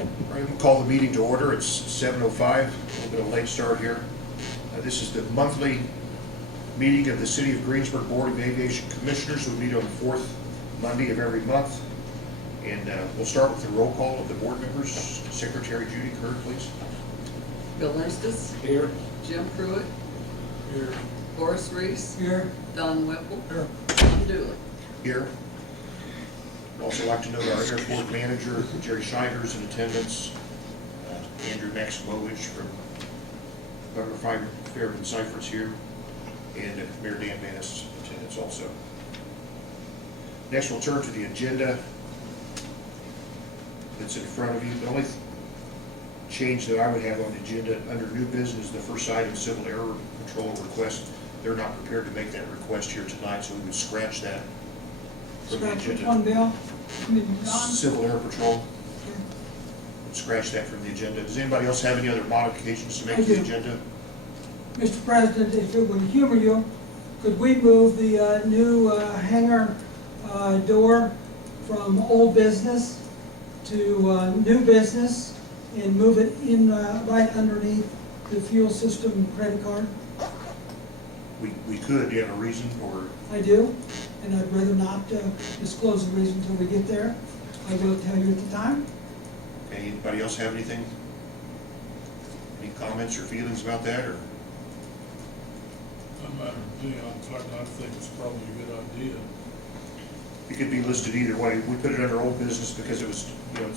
All right, we'll call the meeting to order. It's 7:05, a little bit of a late start here. This is the monthly meeting of the City of Greensburg Board of Aviation Commissioners. We meet on the fourth Monday of every month. And we'll start with the roll call of the board members. Secretary Judy Kerr, please. Bill Estes. Here. Jim Pruitt. Here. Horace Reese. Here. Don Whipple. Here. Tom Dooley. Here. I'd also like to note our airport manager, Jerry Scheidler, is in attendance. Andrew Maximovich from Butler Fairman Cyphers here. And Mayor Dan Manis in attendance also. Next, we'll turn to the agenda that's in front of you. The only change that I would have on the agenda under new business, the first item, civil error patrol request. They're not prepared to make that request here tonight, so we would scratch that from the Scratch which agenda. one, Bill? I mean, Don? Civil air patrol. Scratch that from the agenda. Does anybody else have any other modifications to make to the agenda? Mr. President, if it would humor you, could we move the new hangar door from old business to new business and move it in right underneath the fuel system credit card? We could. Do you have a reason or? I do, and I'd rather not disclose the reason until we get there. I will tell you at the time. Okay, anybody else have anything? Any comments or feelings about that, or? Doesn't matter to me. In fact, I think it's probably a good idea. It could be listed either way. We put it under old business because it was,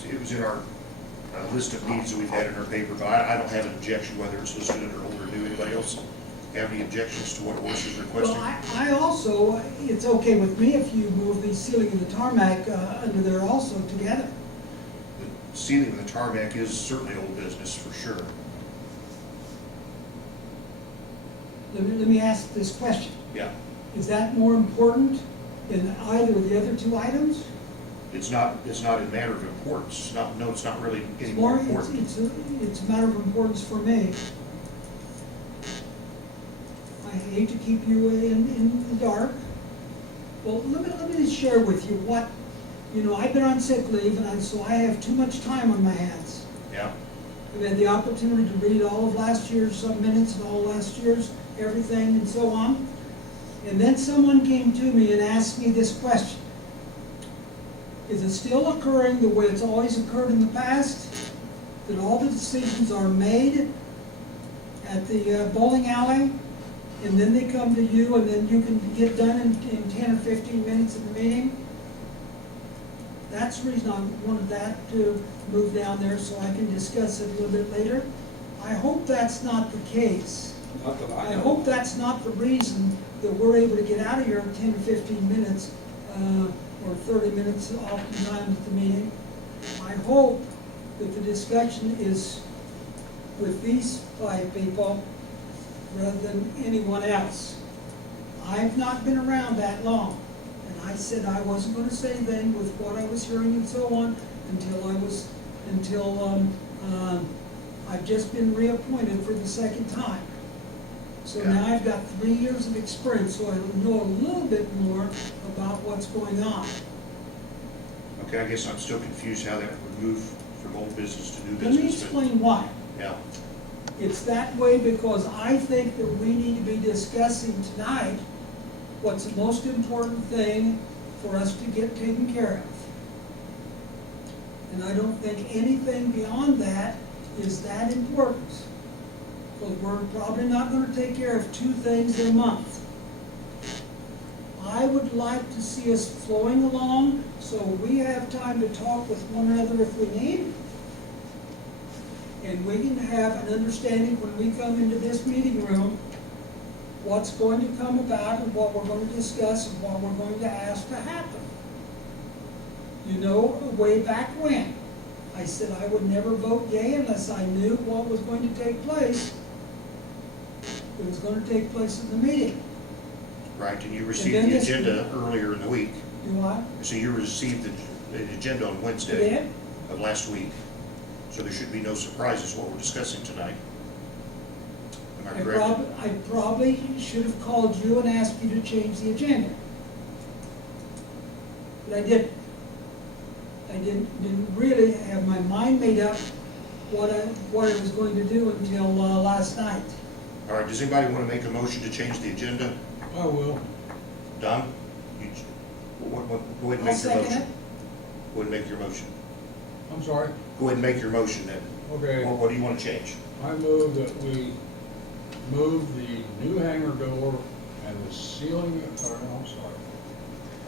it was in our list of needs that we've had in our paper, but I don't have an objection whether it's listed under old or new. Anybody else have any objections to what Orson is requesting? Well, I also, it's okay with me if you move the ceiling and the tarmac under there also together. The ceiling of the tarmac is certainly old business for sure. Let me ask this question. Yeah, Is that more important than either of the other two items? it's not a matter of importance. It's not, no, it's not really any It's more more, important. it's a matter of importance for me. I hate to keep you in the dark. Well, let me just share with you what, I've been on sick leave, and so I have too much time on my hands. Yeah, I've had the opportunity to read all of last year's minutes and all last year's everything and so on. And then someone came to me and asked me this question. Is it still occurring the way it's always occurred in the past? That all the decisions are made at the bowling alley, and then they come to you, and then you can get done in 10 or 15 minutes of the meeting? That's the reason I wanted that to move down there, so I can discuss it a little bit later. I hope that's not the case. Not that I I know. hope that's not the reason that we're able to get out of here in 10 or 15 minutes, or 30 minutes oftentimes at the meeting. I hope that the discussion is with these 5 people rather than anyone else. I've not been around that long, and I said I wasn't going to say anything with what I was hearing and so on until I've just been reappointed for the second time. So Yeah. now I've got 3 years of experience, so I know a little bit more about what's going on. okay, I guess I'm still confused how that would move from old business to new Let me business. but- explain why. Yeah, It's that way because I think that we need to be discussing tonight what's the most important thing for us to get taken care of. And I don't think anything beyond that is that important. Because we're probably not going to take care of 2 things in a month. I would like to see us flowing along so we have time to talk with one another if we need. And we can have an understanding when we come into this meeting room, what's going to come about and what we're going to discuss and what we're going to ask to happen. Way back when, I said I would never vote yea unless I knew what was going to take place. It was going to take place in the meeting. right, and you received then the this- agenda earlier in the week. Do I? So you received the agenda on Wednesday Did? of last week. So there should be no surprises what we're discussing tonight. Am I correct? I probably should have called you and asked you to change the agenda. But I didn't. I didn't really have my mind made up what I was going to do until last night. All right, does anybody want to make a motion to change the agenda? I will. Don? You, go ahead and I'll make your second motion. it. Go ahead and make your motion. I'm sorry. Go ahead and make your motion then. Okay. What do you want to change? I move that we move the new hangar door and the ceiling, or no, I'm sorry.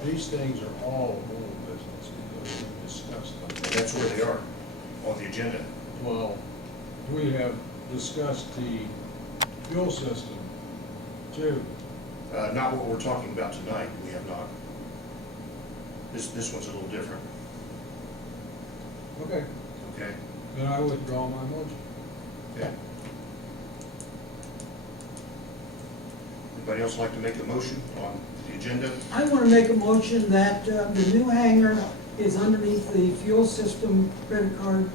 These things are all old business because we discussed them. That's where they are on the agenda. Well, we have discussed the fuel system too. Not what we're talking about tonight, we have not. This one's a little different, Okay, okay? then I withdraw my motion. Okay. Anybody else like to make a motion on the agenda? I want to make a motion that the new hangar is underneath the fuel system credit card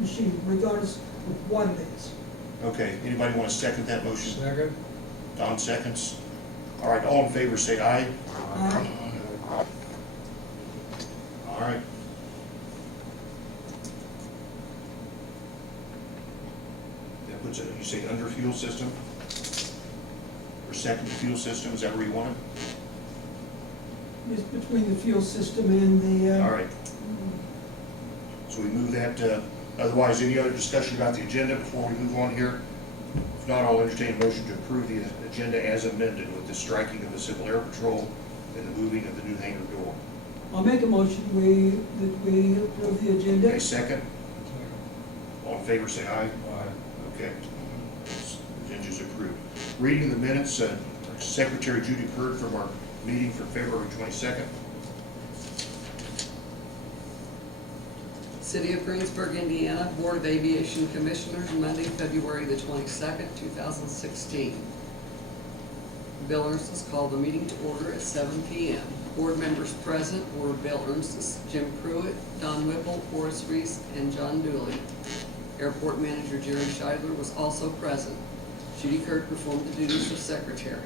machine, regardless of what it is. Okay, anybody want to second that motion? Second? Don seconds. All right, all in favor say aye. Aye. All right. That puts it, you say under fuel system? Or second to fuel system, is that where you want it? It's between the fuel system and the. All right, so we move that, otherwise, any other discussion about the agenda before we move on here? If not, I'll entertain a motion to approve the agenda as amended with the striking of the Civil Air Patrol and the moving of the new hangar door. I'll make a motion that we approve the agenda. Okay, second, all in favor say aye. Aye. Okay, agenda's approved. Reading the minutes, Secretary Judy Curd from our meeting for February 22nd. City of Greensburg, Indiana, Board of Aviation Commissioners, Monday, February the 22nd, 2016. Bill Ernst called the meeting to order at 7 p.m. Board members present were Bill Ernst, Jim Pruitt, Don Whipple, Horace Reese, and John Dooley. Airport Manager Jerry Scheidler was also present. Judy Curd performed the duties of secretary.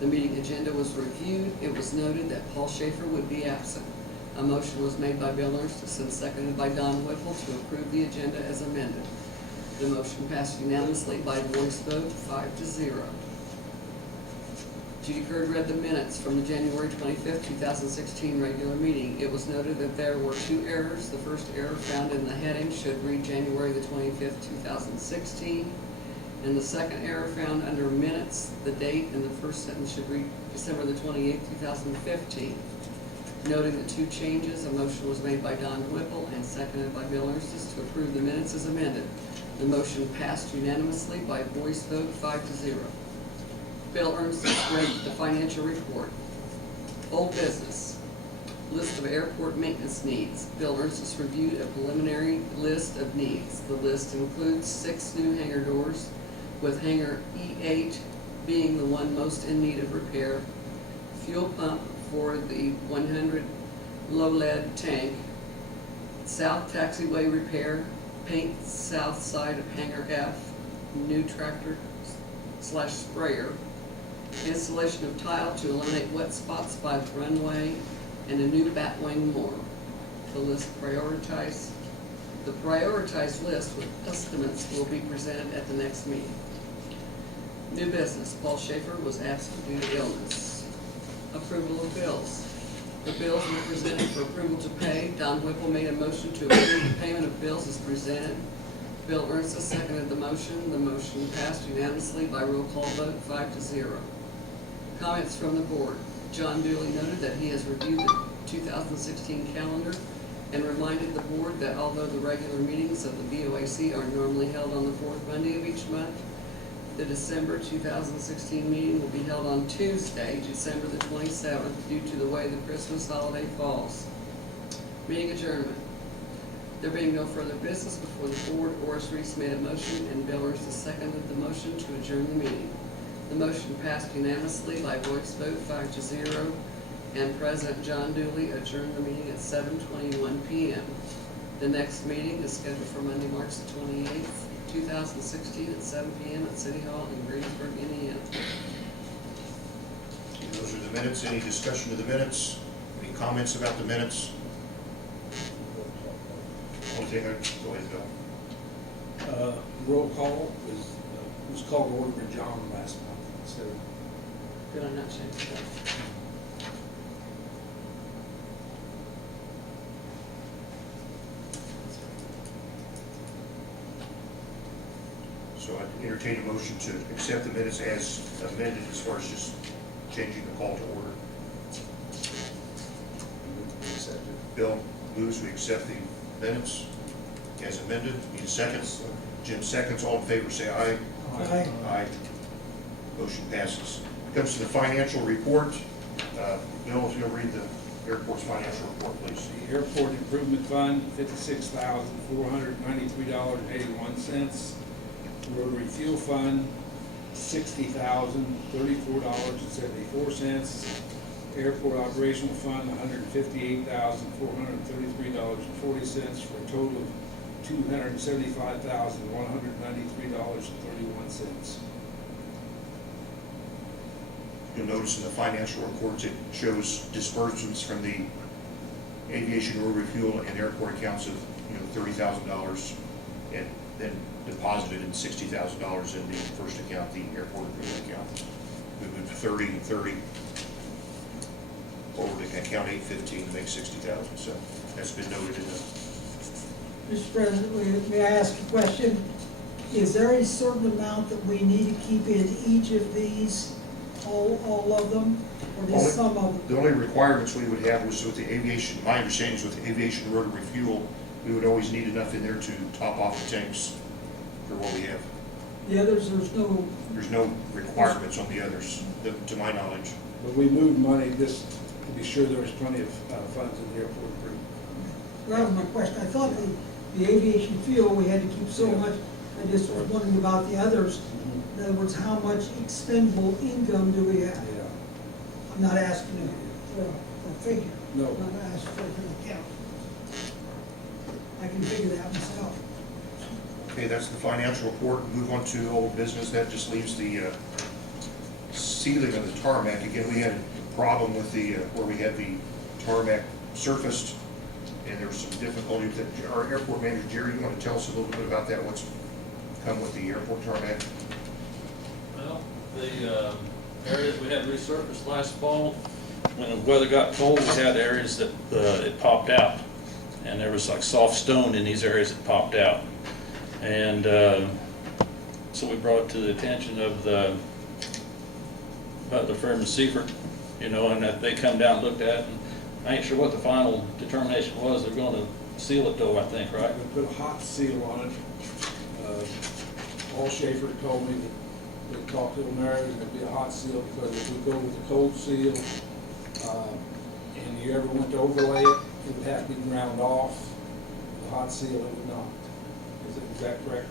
The meeting agenda was reviewed. It was noted that Paul Schaefer would be absent. A motion was made by Bill Ernst and seconded by Don Whipple to approve the agenda as amended. The motion passed unanimously by voice vote 5-0. Judy Curd read the minutes from the January 25th, 2016 regular meeting. It was noted that there were two errors. The first error found in the heading should read January the 25th, 2016. And the second error found under minutes, the date in the first sentence should read December the 28th, 2015. Noting the two changes, a motion was made by Don Whipple and seconded by Bill Ernst to approve the minutes as amended. The motion passed unanimously by voice vote 5-0. Bill Ernst read the financial report. Old business. List of airport maintenance needs. Bill Ernst reviewed a preliminary list of needs. The list includes 6 new hangar doors, with hangar E8 being the one most in need of repair, fuel pump for the 100 low lead tank, south taxiway repair, paint south side of hangar F, new tractor / sprayer, installation of tile to eliminate wet spots by the runway, and a new bat wing moor. The prioritized list with estimates will be presented at the next meeting. New business. Paul Schaefer was absent due to illness. Approval of bills. The bills were presented for approval to pay. Don Whipple made a motion to approve the payment of bills as presented. Bill Ernst seconded the motion. The motion passed unanimously by roll call vote 5-0. Comments from the board. John Dooley noted that he has reviewed the 2016 calendar and reminded the board that although the regular meetings of the BOAC are normally held on the fourth Monday of each month, the December 2016 meeting will be held on Tuesday, December the 27th, due to the way the Christmas holiday falls. Meeting adjournment. There being no further business before the board, Horace Reese made a motion and Bill Ernst seconded the motion to adjourn the meeting. The motion passed unanimously by voice vote 5-0, and President John Dooley adjourned the meeting at 7:21 p.m. The next meeting is scheduled for Monday, March the 28th, 2016 at 7 p.m. at City Hall in Greensburg, Indiana. Those are the minutes. Any discussion of the minutes? Any comments about the minutes? thing, go ahead, Bill. Roll call was called to order by John last month, so. Did I not change that? So I entertain a motion to accept the minutes as amended as far as just changing the call to order. Bill moves, we accept the minutes as amended. Need a second? Jim seconds. All in favor say aye. Aye. Aye. Motion passes. Comes to the financial report. Bill, if you'll read the airport's financial report, please. The Airport Improvement Fund, $56,493.81. Rotary Fuel Fund, $60,034.74. Airport Operational Fund, $158,433.40, for a total of $275,193.31. You'll notice in the financial reports, it shows disbursements from the aviation, rotary fuel, and airport accounts of, $30,000, and then deposited in $60,000 in the first account, the airport improvement account. We moved 30 and 30 over to account 815 to make 60,000. So that's been noted in the. Mr. President, may I ask a question? Is there a certain amount that we need to keep in each of these, all of them, or just some of them? The only requirements we would have was with the aviation, my understanding is with the aviation rotary fuel, we would always need enough in there to top off the tanks for what we have. The others, There's no requirements on the others, to my knowledge. But we moved money just to be sure there was plenty of funds in the airport improvement. that was my question. I thought the aviation fuel, we had to keep so much. I just was wondering about the others. In other words, how much expendable income do we have? Yeah. I'm not asking you for a figure. No. I'm not asking for an account. I can figure that myself. Okay, that's the financial report. Move on to old business. That just leaves the sealing of the tarmac. Again, we had a problem with the, where we had the tarmac surfaced, and there was some difficulty with it. Our airport manager, Jerry, you want to tell us a little bit about that? What's come with the airport tarmac? Well, the area that we had resurfaced last fall, when the weather got cold, we had areas that it popped out. And there was like soft stone in these areas that popped out. And so we brought it to the attention of the firm in Seaford, and that they come down and looked at it. And I ain't sure what the final determination was. They're going to seal it though, I think, right? We put a hot seal on it. Paul Schaefer told me that they talked to O'Mara, and it'd be a hot seal, because if we go with the cold seal, and you ever went to overlay it, it would have to be ground off. The hot seal, it would not. Is that correct?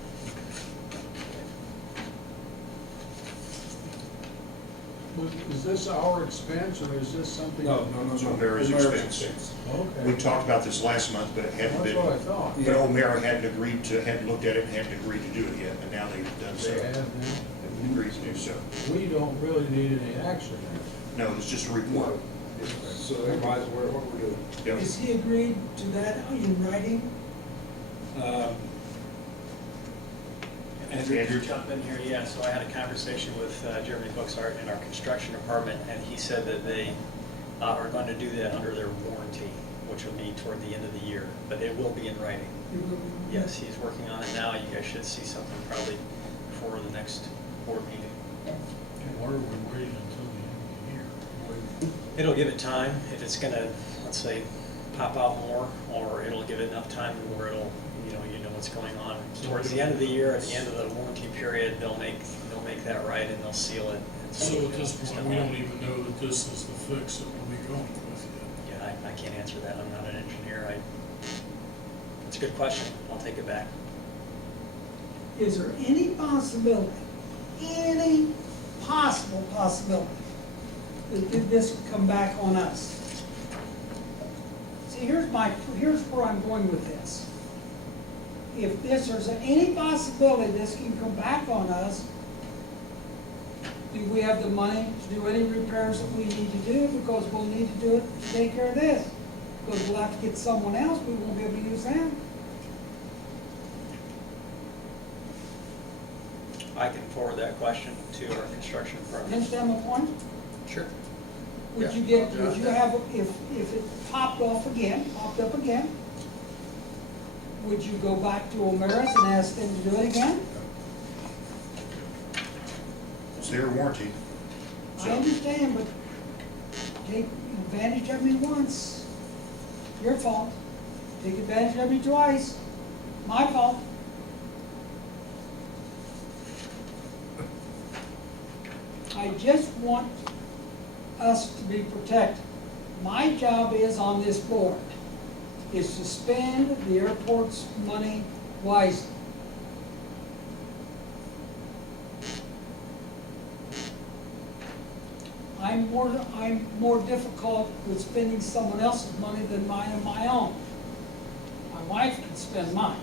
Is this our expense, or is this something? No. It's O'Mara's expense. Okay. We talked about this last month, but it hadn't That's been. what I thought. But O'Mara hadn't looked at it and hadn't agreed to do it yet, and now they've done so. They have now? They've agreed to do so. We don't really need any action here. No, it's just a report. So everybody's aware of what we're doing. Yep. Is he agreed to that in writing? Andrew? Jump in here, yeah, so I had a conversation with Jeremy Buxart in our construction department, and he said that they are going to do that under their warranty, which will be toward the end of the year, but it will be in writing. Yes, he's working on it now. You guys should see something probably before the next board meeting. Why are we waiting until the end of the year? It'll give it time, if it's gonna, let's say, pop out more, or it'll give it enough time where it'll, you know what's going on. Towards the end of the year, at the end of the warranty period, they'll make that right and they'll seal it. So at this point, we don't even know that this is the fix that we'll be going with yet. Yeah, I can't answer that. I'm not an engineer. It's a good question. I'll take it back. Is there any possible possibility that this would come back on us? See, here's where I'm going with this. If there's any possibility this can come back on us, do we have the money to do any repairs that we need to do? Because we'll need to do it to take care of this. Because we'll have to get someone else, we won't be able to use them. I can forward that question to our construction You department. understand my point? Sure. Would you have, if it popped up again, would you go back to Omeras and ask them to do it again? It's their warranty. I understand, but take advantage of me once, your fault. Take advantage of me twice, my fault. I just want us to be protected. My job is on this board, is to spend the airport's money wisely. I'm more difficult with spending someone else's money than mine and my own. My wife can spend mine.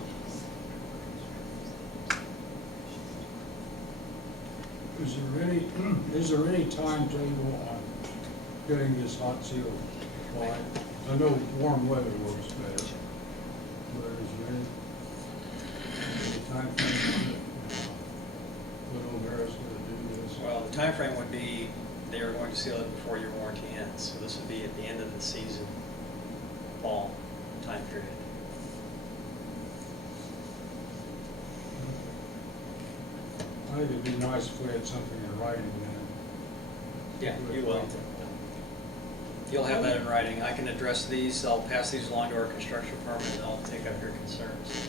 Is there any timetable on getting this hot seal applied? I know warm weather works better, but is there any time frame on it? When O'Mara's gonna do this? Well, the time frame would be, they are going to seal it before your warranty ends, so this would be at the end of the season, fall time period. I think it'd be nice if we had something in writing then. Yeah, you will. You'll have that in writing. I can address these, I'll pass these along to our construction department, and I'll take up your concerns.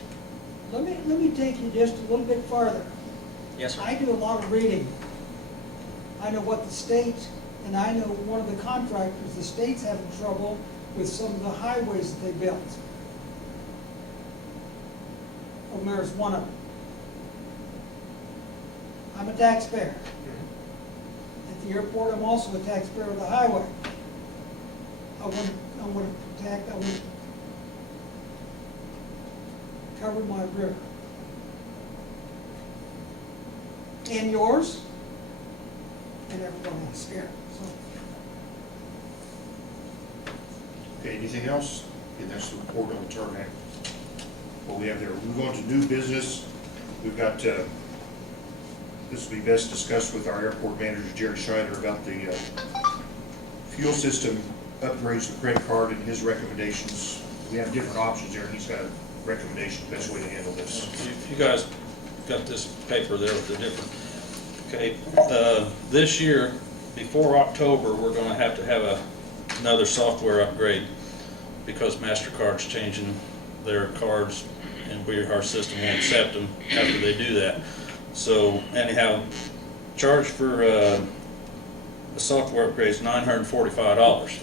Let me take you just a little bit farther. Yes, sir. I do a lot of reading. I know what the state, and I know one of the contractors, the state's having trouble with some of the highways that they built. O'Mara's one of them. I'm a taxpayer. At the airport, I'm also a taxpayer of the highway. I want to protect, I want to cover my river. And yours, and everyone else here, so. Okay, anything else? Okay, that's the report on the Tarmac. What we have there, we're going to new business. We've got, this will be best discussed with our airport manager, Jerry Scheidler, about the fuel system upgrades, the credit card, and his recommendations. We have different options there, and he's got a recommendation, best way to handle this. You guys got this paper there with the different, okay, this year, before October, we're gonna have another software upgrade because MasterCard's changing their cards and our system won't accept them after they do that. So anyhow, charge for a software upgrade is $945.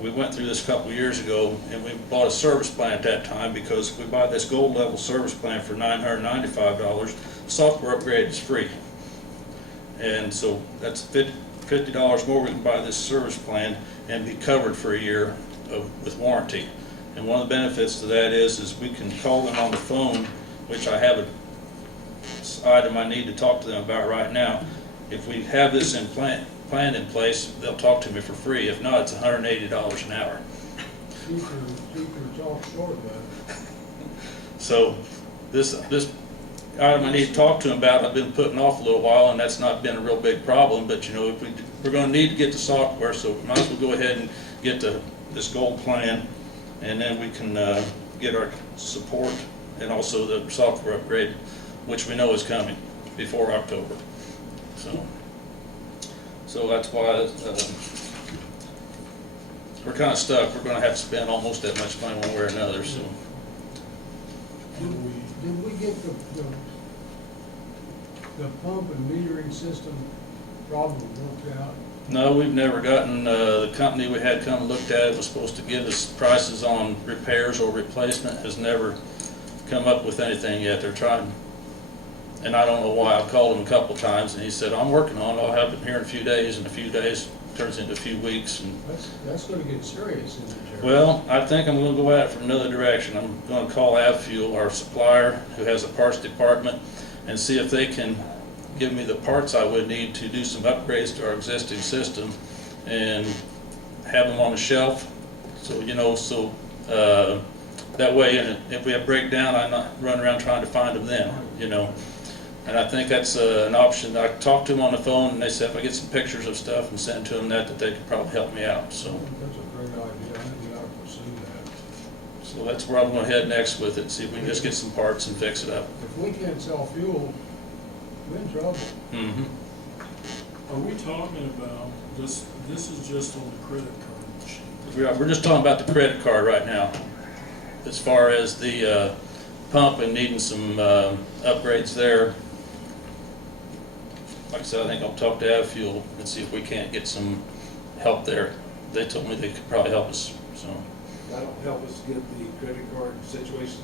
We went through this a couple of years ago, and we bought a service plan at that time because if we buy this gold level service plan for $995, software upgrade is free. And so that's $50 more we can buy this service plan and be covered for a year with warranty. And one of the benefits to that is we can call them on the phone, which I have an item I need to talk to them about right now. If we have this plan in place, they'll talk to me for free. If not, it's $180 an hour. Keep your talk short about it. So this item I need to talk to them about, I've been putting off a little while, and that's not been a real big problem. But you know, if we're going to need to get the software, so we might as well go ahead and get this gold plan, and then we can get our support and also the software upgrade, which we know is coming before October. So that's why we're kind of stuck. We're going to have to spend almost that much money one way or another. So Did we get the pump and metering system problem worked out? no, we've never gotten, the company we had come and looked at it was supposed to give us prices on repairs or replacement, has never come up with anything yet. They're trying, and I don't know why. I've called him a couple times, and he said, I'm working on it. I'll have it here in a few days, and a few days turns into a few weeks. And That's going to get serious, isn't it, Jerry? well, I think I'm going to go at it from another direction. I'm going to call AvFuel, our supplier, who has a parts department, and see if they can give me the parts I would need to do some upgrades to our existing system and have them on the shelf. So, you know, that way, if we have breakdown, I'm not running around trying to find them then, you know. And I think that's an option. I talked to them on the phone, and they said if I get some pictures of stuff and send to them that they could probably help me out, so. That's a great idea, I think we ought to pursue that. So that's where I'm gonna head next with it, see if we can just get some parts and fix it up. If we can't sell fuel, we're in trouble. Mm-hmm. Are we talking about, this is just on the credit card machine? We're just talking about the credit card right now. As far as the pump and needing some upgrades there. Like I said, I think I'll talk to Aviation and see if we can't get some help there. They told me they could probably help us, so. That'll help us get the credit card situation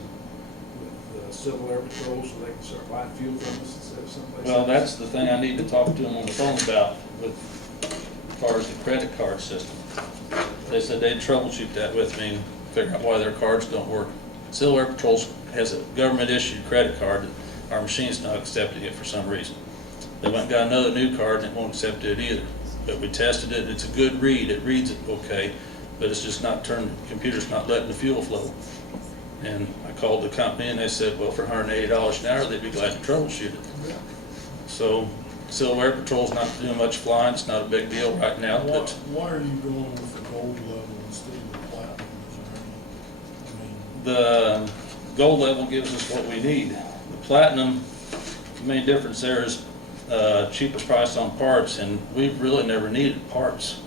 with Civil Air Patrol so they can start buying fuel from us instead of someplace Well, else. that's the thing I need to talk to them on the phone about with, as far as the credit card system. They said they'd troubleshoot that with me and figure out why their cards don't work. Civil Air Patrol has a government-issued credit card that our machine's not accepting it for some reason. They went and got another new card and it won't accept it either. But we tested it, it's a good read, it reads it okay, but it's just not turning, the computer's not letting the fuel flow. And I called the company and they said, well, for $180 an hour, they'd be glad to troubleshoot it. So, Civil Air Patrol's not doing much flying, it's not a big deal right now, but Why are you going with the gold level instead of the platinum? Is there any, the gold level gives us what we need. The platinum, the main difference there is cheapest price on parts, and we've really never needed parts.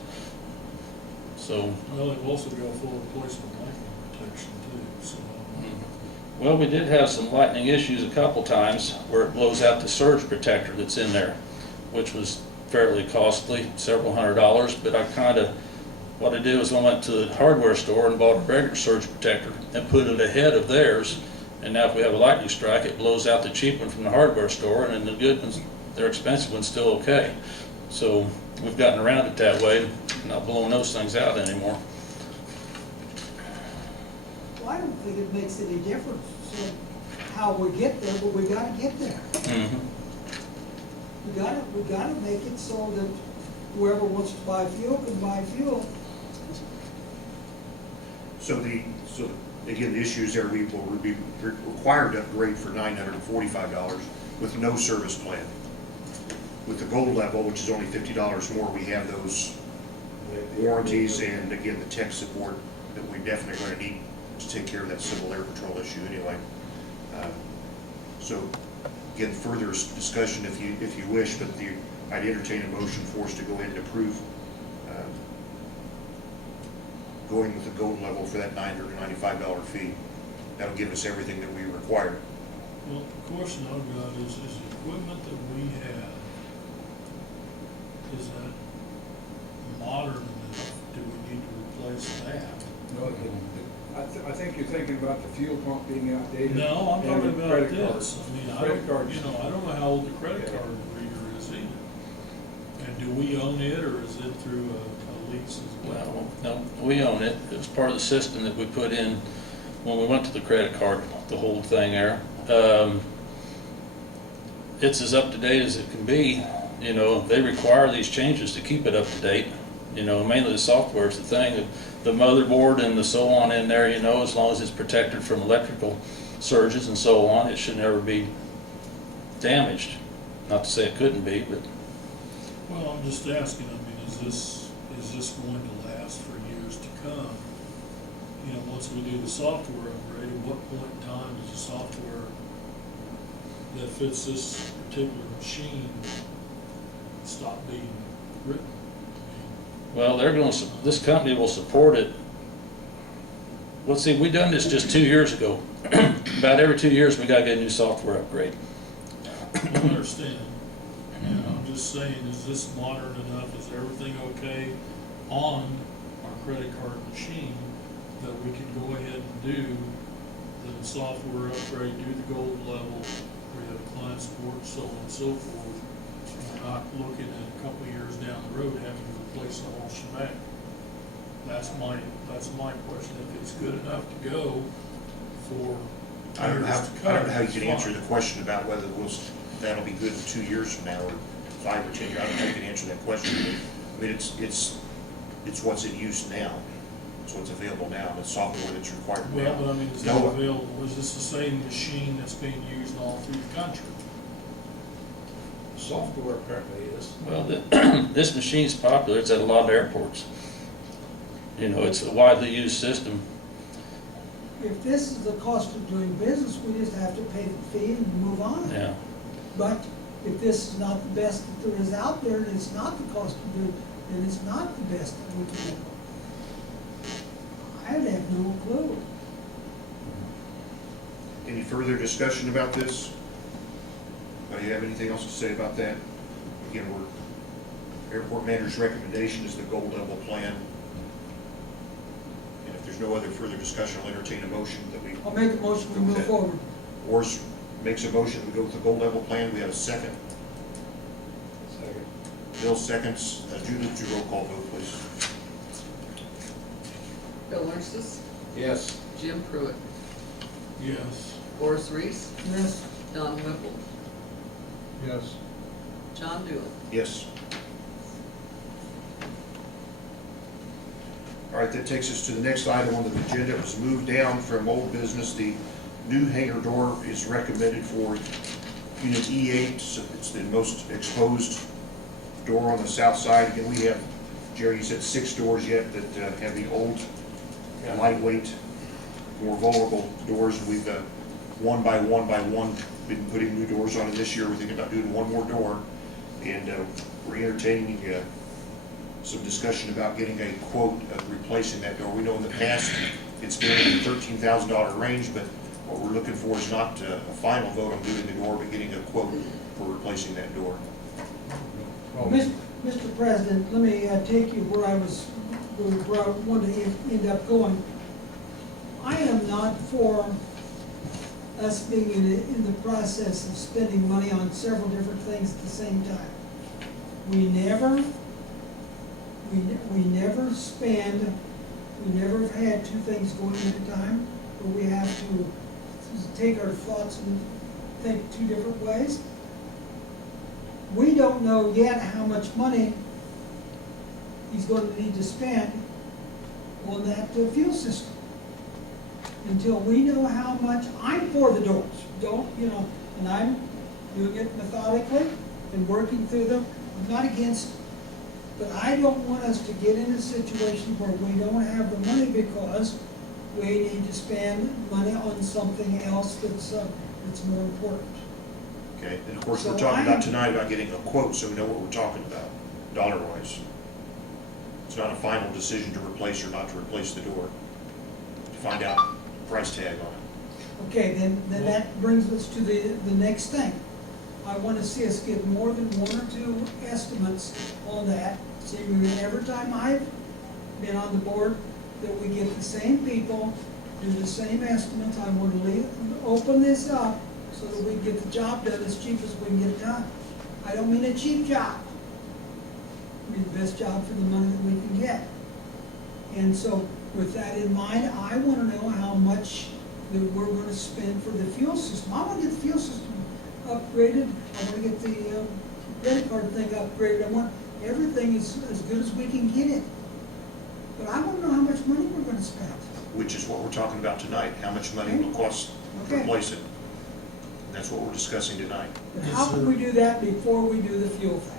So, well, they've also got full replacement lightning protection too, so. well, we did have some lightning issues a couple times where it blows out the surge protector that's in there, which was fairly costly, several $100s, but what I did was I went to the hardware store and bought a regular surge protector and put it ahead of theirs, and now if we have a lightning strike, it blows out the cheap one from the hardware store, and then the good ones, their expensive one's still okay. So we've gotten around it that way, not blowing those things out anymore. Well, I don't think it makes any difference how we get there, but we gotta get there. Mm-hmm. We gotta make it so that whoever wants to buy fuel can buy fuel. So again, the issues there, we will be required to upgrade for $945 with no service plan. With the gold level, which is only $50 more, we have those warranties and again, the tech support that we definitely going to need to take care of that Civil Air Patrol issue anyway. So again, further discussion if you wish, but I'd entertain a motion for us to go ahead and approve going with the gold level for that $995 fee. That'll give us everything that we require. Well, the question I've got is the equipment that we have, is that modern enough? Do we need to replace that? No, I think you're thinking about the fuel pump being outdated. No, I'm and talking the about credit card. this. I mean, I Credit don't, cards. I don't know how old the credit Yeah. card reader is either. And do we own it, or is it through a lease as well? No, we own it. It was part of the system that we put in when we went to the credit card, the whole thing there. It's as up to date as it can be. They require these changes to keep it up to date. Mainly the software is the thing. The motherboard and the so on in there, as long as it's protected from electrical surges and so on, it should never be damaged. Not to say it couldn't be, but Well, I'm just asking, I mean, is this going to last for years to come? Once we do the software upgrade, at what point in time does the software that fits this particular machine stop being written? well, this company will support it. Let's see, we done this just 2 years ago. About every 2 years, we gotta get a new software upgrade. I understand. I'm just saying, is this modern enough? Is everything okay on our credit card machine that we can go ahead and do the software upgrade, do the gold level, we have client support, so on and so forth. And we're not looking at a couple of years down the road having to replace the whole shebang. That's my question. If it's good enough to go for I don't know years to come. how you can it's answer fine. the question about whether that'll be good 2 years from now or 5 or 10 years. I don't know how you can answer that question. I mean, it's what's in use now. It's what's available now, the software that's required now. Well, but I mean, is that No, available? Is this the same machine that's being used all through the country? software apparently is. Well, this machine's popular, it's at a lot of airports. You know, it's a widely used system. If this is the cost of doing business, we just have to pay the fee and move on. Yeah. But if this is not the best that there is out there, and it's not the cost of doing, then it's not the best that we can do. I would have no clue. Any further discussion about this? Do you have anything else to say about that? Again, airport manager's recommendation is the gold level plan. And if there's no other further discussion, I'll entertain a motion that we, I'll make a motion to move Okay. forward. Orrs makes a motion, we go with the gold level plan. We have a second. Second. Bill seconds. Judith, do roll call vote, please. Bill Ernstus, Yes. Jim Pruitt, Yes. Horace Reese, Yes, Don Whipple, Yes. John Dooley. Yes. All right, that takes us to the next item on the agenda. It was moved down from old business. The new hangar door is recommended for Unit E8. So it's the most exposed door on the south side. Again, we have, Jerry, you said 6 doors yet that have the old, lightweight, more vulnerable doors. We've one by one been putting new doors on, and this year we're thinking about doing one more door. And we're entertaining some discussion about getting a quote of replacing that door. We know in the past it's been in the $13,000 range, but what we're looking for is not a final vote on doing the door, but getting a quote for replacing that door. Mr. President, let me take you where I wanted to end up going. I am not for us being in the process of spending money on several different things at the same time. We never spend, we never have had 2 things going at a time, but we have to take our thoughts and think 2 different ways. We don't know yet how much money he's going to need to spend on that fuel system. Until we know how much, I'm for the doors, and I'm doing it methodically and working through them. I'm not against it. But I don't want us to get in a situation where we don't have the money because we need to spend money on something else that's more important. Okay, and of course, we're So talking about I- tonight about getting a quote so we know what we're talking about, dollar-wise. It's not a final decision to replace or not to replace the door, to find out price tag on it. Okay, then that brings us to the next thing. I want to see us get more than 1 or 2 estimates on that. See, every time I've been on the board, that we get the same people, do the same estimates. I want to open this up so that we can get the job done as cheap as we can get it done. I don't mean a cheap job. I mean the best job for the money that we can get. And so with that in mind, I want to know how much that we're going to spend for the fuel system. I want to get the fuel system upgraded. I want to get the credit card thing upgraded. I want everything as good as we can get it. But I want to know how much money we're going to spend. Which is what we're talking about tonight, how much money will cost to Okay. replace it. And that's what we're discussing tonight. But how can we do that before we do the fuel thing?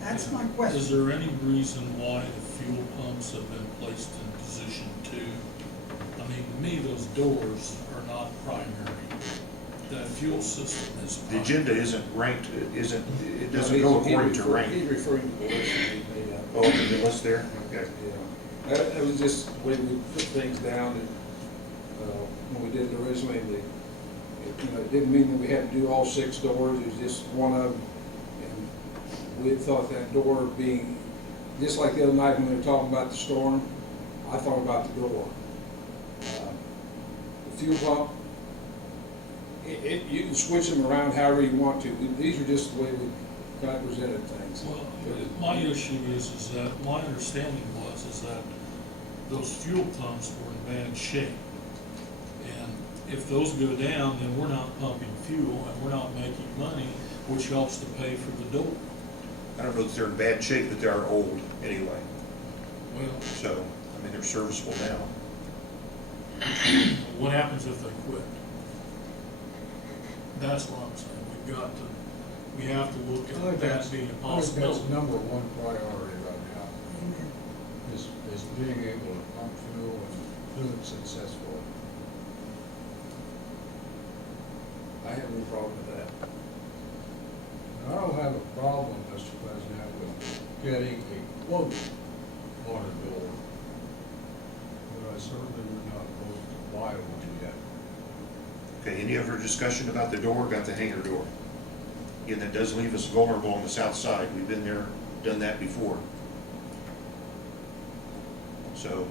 That's my Is question. there any reason why the fuel pumps have been placed in position 2? I mean, to me, those doors are not primary. That fuel system is The primary. agenda isn't ranked, it doesn't go according to He's rank. referring to the list that we made up. Oh, the list there? Okay. Yeah, that was just the way we put things down, and, when we did it originally, it didn't mean that we had to do all 6 doors, it was just one of them. And we had thought that door being, just like the other night when we were talking about the storm, I thought about the door. The fuel pump, you can switch them around however you want to. These are just the way we kind of presented things. Well, my issue is that, my understanding is that those fuel pumps were in bad shape. And if those go down, then we're not pumping fuel and we're not making money, which helps to pay for the door. I don't know if they're in bad shape, but they are old anyway. Well, So, I mean, they're serviceable now. what happens if they quit? That's what I'm saying. We've got to we have to look I think at that's, that being a I think that's possibility. number one priority right now, Amen. is being able to pump fuel and do it successfully. I have no problem with that. And I don't have a problem, Mr. President, with getting a quote on a door, but I certainly would not vote to buy one yet. Okay, any other discussion about the door, about the hangar door? Again, that does leave us vulnerable on the south side. We've been there, done that before. So,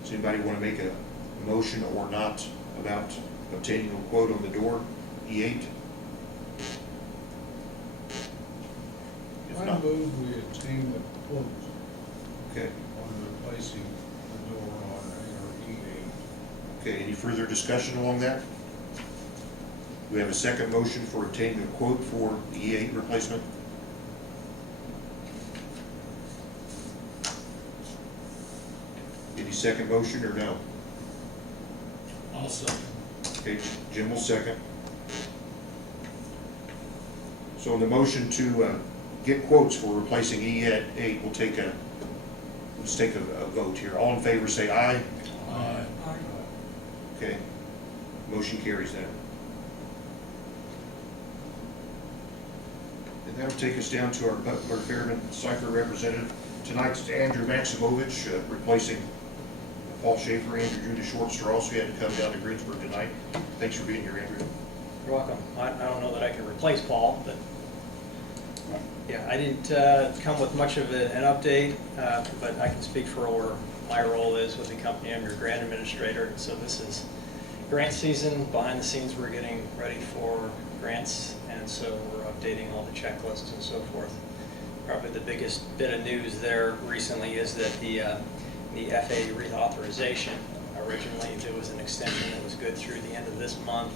does anybody want to make a motion or not about obtaining a quote on the door, E8? If I not, move we obtain the quote okay. on replacing the door on hangar E8. Okay, any further discussion along that? We have a second motion for obtaining a quote for the E8 replacement. Any second motion or no? I'll second. Okay, Jim will second. So in the motion to get quotes for replacing E8, let's take a vote here. All in favor say aye. Aye. Okay, motion carries then. And that'll take us down to our Butler Fairman Cipher representative. Tonight's Andrew Maximovich, replacing Paul Schaefer. Andrew drew the short straw, so he had to come down to Greensburg tonight. Thanks for being here, Andrew. You're welcome. I don't know that I can replace Paul, but yeah, I didn't come with much of an update, but I can speak for where my role is with the company. I'm your grant administrator, so this is grant season. Behind the scenes, we're getting ready for grants, and so we're updating all the checklists and so forth. Probably the biggest bit of news there recently is that the FAA reauthorization, originally there was an extension that was good through the end of this month.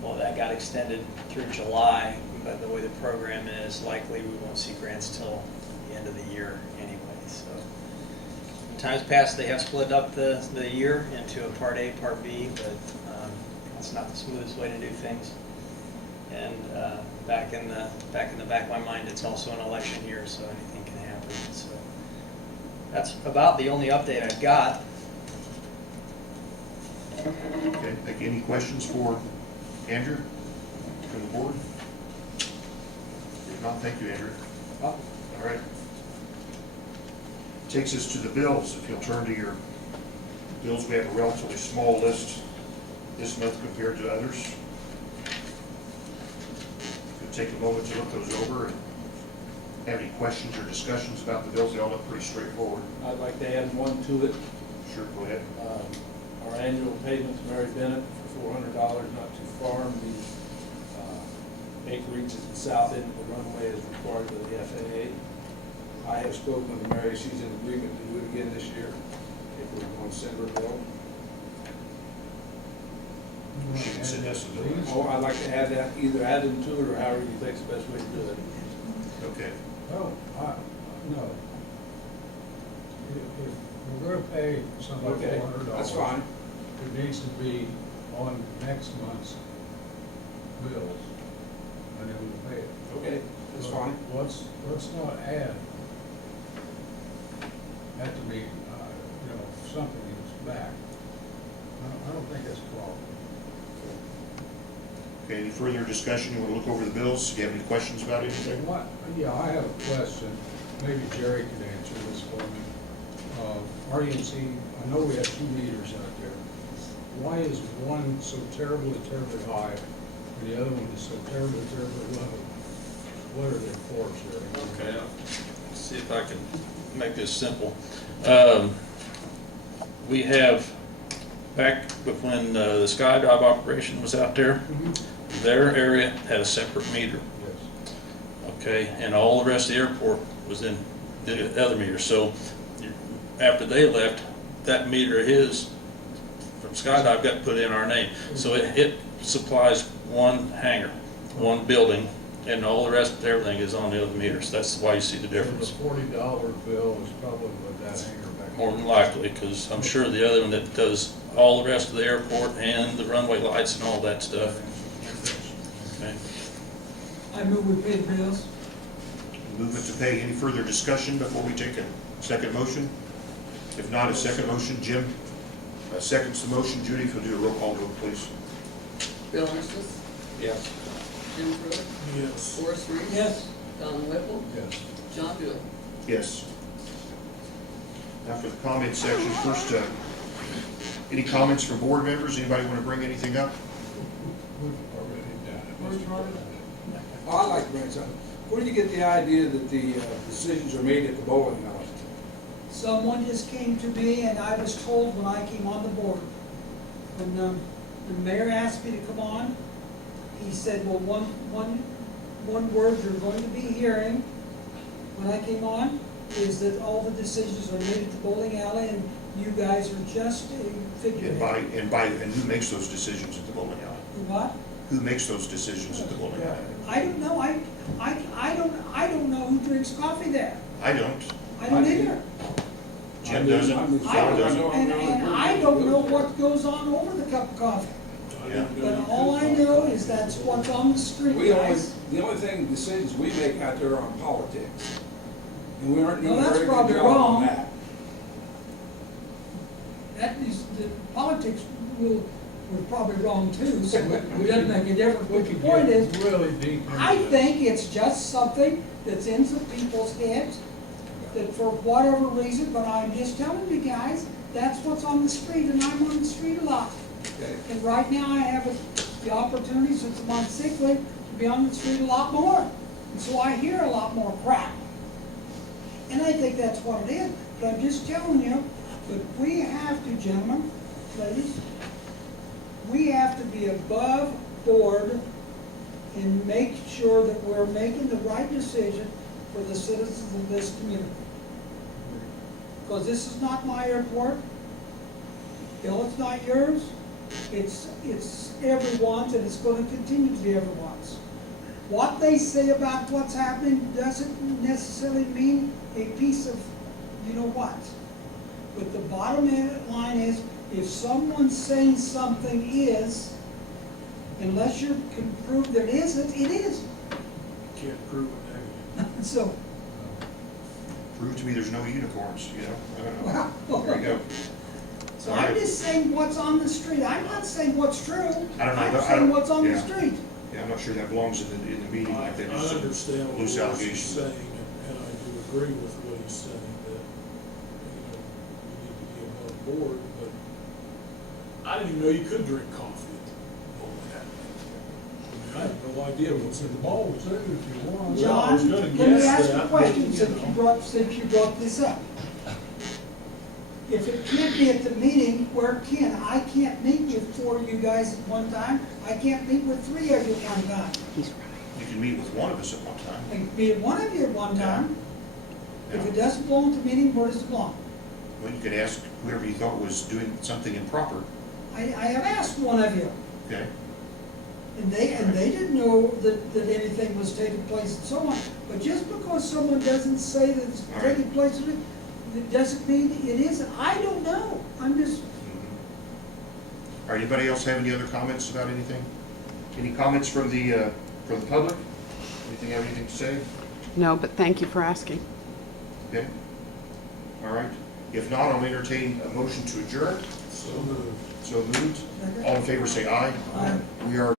Well, that got extended through July, but the way the program is, likely we won't see grants till the end of the year anyway. So in times past, they have split up the year into a Part A, Part B, but that's not the smoothest way to do things. And back in the back of my mind, it's also an election year, so anything can happen. So that's about the only update I've got. Okay, thank you. Any questions for Andrew from the board? If not, thank you, Andrew. All right. Takes us to the bills. If you'll turn to your bills, we have a relatively small list this month compared to others. If you'll take a moment to look those over and have any questions or discussions about the bills, they all look pretty straightforward. I'd like to add one to it. Sure, go ahead. Our annual payment to Mary Bennett for $400, not too far. The acreage at the south end of the runway is required by the FAA. I have spoken with Mary. She's in agreement to do it again this year if we're going to send her a bill. She can send us a bill. Oh, I'd like to add that, either add them to it or however you think's the best way to do it. Okay. Well, no. If we're gonna pay somebody Okay, $400. that's fine. It needs to be on next month's bills, and then we pay it. Okay, that's So fine. Let's not add at the meeting, if something is back. I don't think that's a problem. Okay, any further discussion? You want to look over the bills? Do you have any questions about anything? What, yeah, I have a question, maybe Jerry could answer this for me. REMC, I know we have 2 meters out there. Why is one so terribly, terribly high, and the other one is so terribly, terribly low? What are they for, Jerry? Okay, I'll see if I can make this simple. We have, back when the skydive operation was out there, their area had a separate meter. Yes. Okay, and all the rest of the airport was in the other meter. So after they left, that meter of his from Skydive got put in our name. So it supplies one hangar, one building, and all the rest of everything is on the other meters. That's why you see the difference. So the $40 bill is probably with that hangar back. More than likely, because I'm sure the other one that does all the rest of the airport and the runway lights and all that stuff. Okay. I move we pay the bills. Movement to pay. Any further discussion before we take a second motion? If not, a second motion. Jim seconds the motion. Judy, if you'll do a roll call vote, please. Bill Armstrong, Yes. Jim Pruitt, Yes. Forrest Reed. Yes. Don Whipple, Yes. John Dooley. Yes. After the comment section, first, any comments from board members? Anybody want to bring anything up? We've already done it. Where's Mr. Robert? President. Oh, I'd like to bring something. Where do you get the idea that the decisions are made at the bowling alley? Someone just came to me and I was told when I came on the board, when the mayor asked me to come on, he said, well, one word you're going to be hearing when I came on is that all the decisions are made at the bowling alley and you guys are just a figurehead. And who makes those decisions at the bowling alley? What? Who makes those decisions at the bowling alley? I don't know, I don't know who drinks coffee there. I don't. I don't either. Jim doesn't. John doesn't. And I don't know what goes on over the cup of coffee. Yeah. But all I know is that's what's on the street, guys. The only decisions we make out there are on politics. And we aren't No, doing a that's very probably good job wrong. on that. That is, the politics will, was probably wrong too, so it doesn't make a difference. We But the could point get is, really deep into I this. think it's just something that's in some people's heads that for whatever reason, but I'm just telling you guys, that's what's on the street, and I'm on the street a lot. Okay. And right now I have the opportunity, since I'm on sick leave, to be on the street a lot more. And so I hear a lot more crap. And I think that's what it is. But I'm just telling you, that we have to, gentlemen, ladies, we have to be above board and make sure that we're making the right decision for the citizens of this community. Because this is not my airport. Bill, it's not yours. It's everyone's, and it's going to continue to be everyone's. What they say about what's happening doesn't necessarily mean a piece of you know what. But the bottom line is, if someone's saying something is, unless you can prove that it isn't, it is. Can't prove it negative. So, Prove to me there's no unicorns, you know? I don't know. There you well, go. so I'm just saying what's on the street. I'm not saying what's true. I don't know. I'm saying what's on the Yeah. street. Yeah, I'm not sure that belongs in the meeting I like that. I It's a understand what loose he's allegation. saying, and I do agree with what he's saying, that, you know, we need to be above board, but I didn't even know you could drink coffee at bowling alley. I mean, I had no idea what's in the bowl. Oh, too, if you want. Well, I was John, gonna let me guess ask you a that, question but, since you brought this up. If it can't be at the meeting, where can? I can't meet with 4 of you guys at one time. I can't meet with 3 of you at one time. You can meet with one of us at one time. I can meet with 1 of you at one time. If it Yeah. doesn't belong to the meeting, where does it belong? Well, you could ask whoever you thought was doing something improper, I have asked 1 of you, okay? and they didn't know that anything was taking place and so on. But just because someone doesn't say that it's All right. taking place, it doesn't mean it isn't. I don't know. I'm just, All right, anybody else have any other comments about anything? Any comments from the public? Anything, have anything to say? No, but thank you for asking. Okay? All right. If not, I'll entertain a motion to adjourn. So moved. So moved. All in favor, say aye. Aye. We are